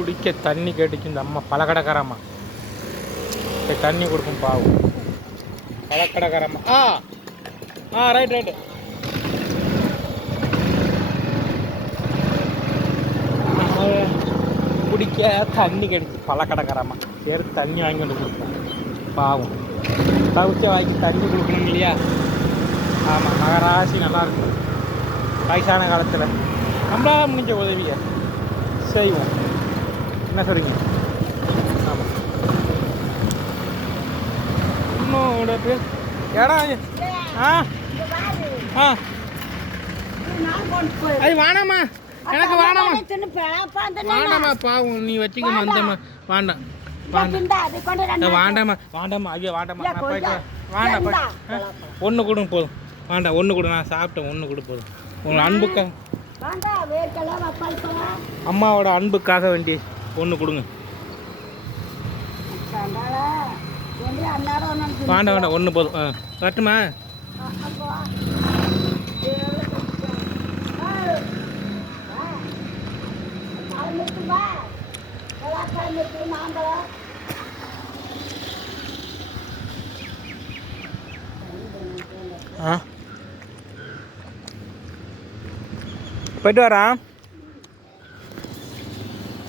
குடிக்க தண்ணி கேட்டுச்சு இந்த அம்மா பழக்கடைக்காரம்மா. தண்ணி கொடுக்கும் பாவம் பழக்கடைக்காரம்மா. Right right. குடிக்க தண்ணி கிடைச்சி பழக்கடைக்காரம்மா. சரி தண்ணி வாங்கி வந்து கொடுப்போம் பாவம். தவிச்ச வாங்கி தண்ணி கொடுக்கணும் இல்லையா? ஆமாம், மகராசி நல்லாயிருக்கும். வயசான காலத்தில் நம்மளால் முடிஞ்ச உதவியை செய்வோம். என்ன சொல்கிறீங்க? ஆமாம். இன்னோட பேர் இடம் அது வேணாமா, எனக்கு வேணாமா வேண்டாமா பாவம். நீ வச்சுக்கமா அந்தம்மா. வேண்டாம் வேண்டாமா வேண்டாமா ஐயோ வேண்டாமா. நான் போயிட்டு வேண்டாம். ஒன்று கொடுங்க போதும். வேண்டாம் ஒன்று கொடு. நான் சாப்பிட்டேன். ஒன்று கொடு போதும். உங்கள் அன்புக்காக, அம்மாவோட அன்புக்காக வேண்டி ஒன்று கொடுங்க. வேண்டாம் வேண்டாம் ஒன்று போதும். வரட்டுமா? போயிட்டு வரேன்.